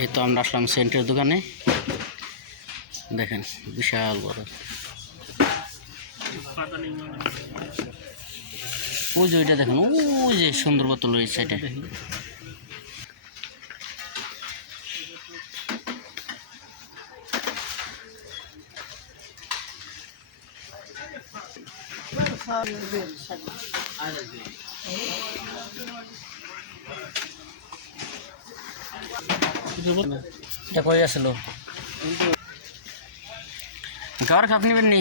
এই তো আমরা আসলাম সেন্টের দোকানে। দেখেন, বিশাল বড়। ওই যে ওইটা দেখেন, ওই যে সুন্দর বোতল ওই সাইডে এটা কই আসলো? গাওয়ার খাপ নিবেন নি?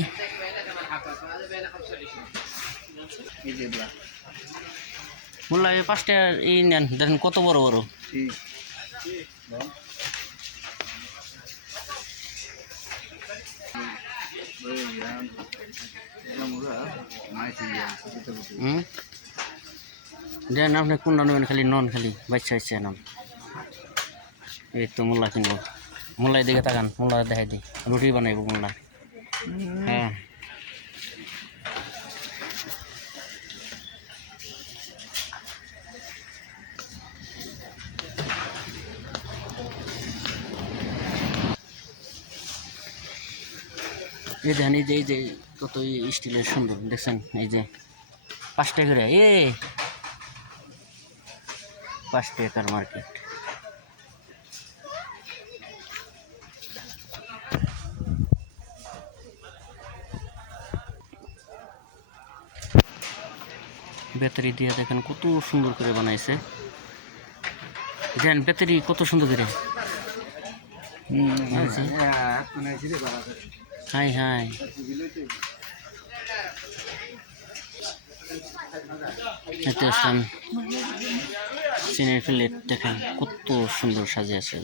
বললাম পাঁচটা এই নেন, দেখেন কত বড় বড়। দেন আপনি কোনটা নেবেন খালি? নন খালি। বাচ্চা বাচ্চা নাম এই তো মোল্লা কিনবো। মোল্লাই দিকে তাকান মোল্লা দেখাই দিই। রুটি বানাইবো মোল্লা এই দেখেন এই যে এই যে কত স্টিলের সুন্দর দেখছেন? এই যে পাঁচ টাকা করে এ! পাঁচ টাকার মার্কেট ব্যাটারি দিয়ে দেখেন কত সুন্দর করে বানাইছে। দেন ব্যাটারি কত সুন্দর করে। Hi hi. এটা আসলাম। সিনের প্লেট দেখেন কত সুন্দর সাজে আছে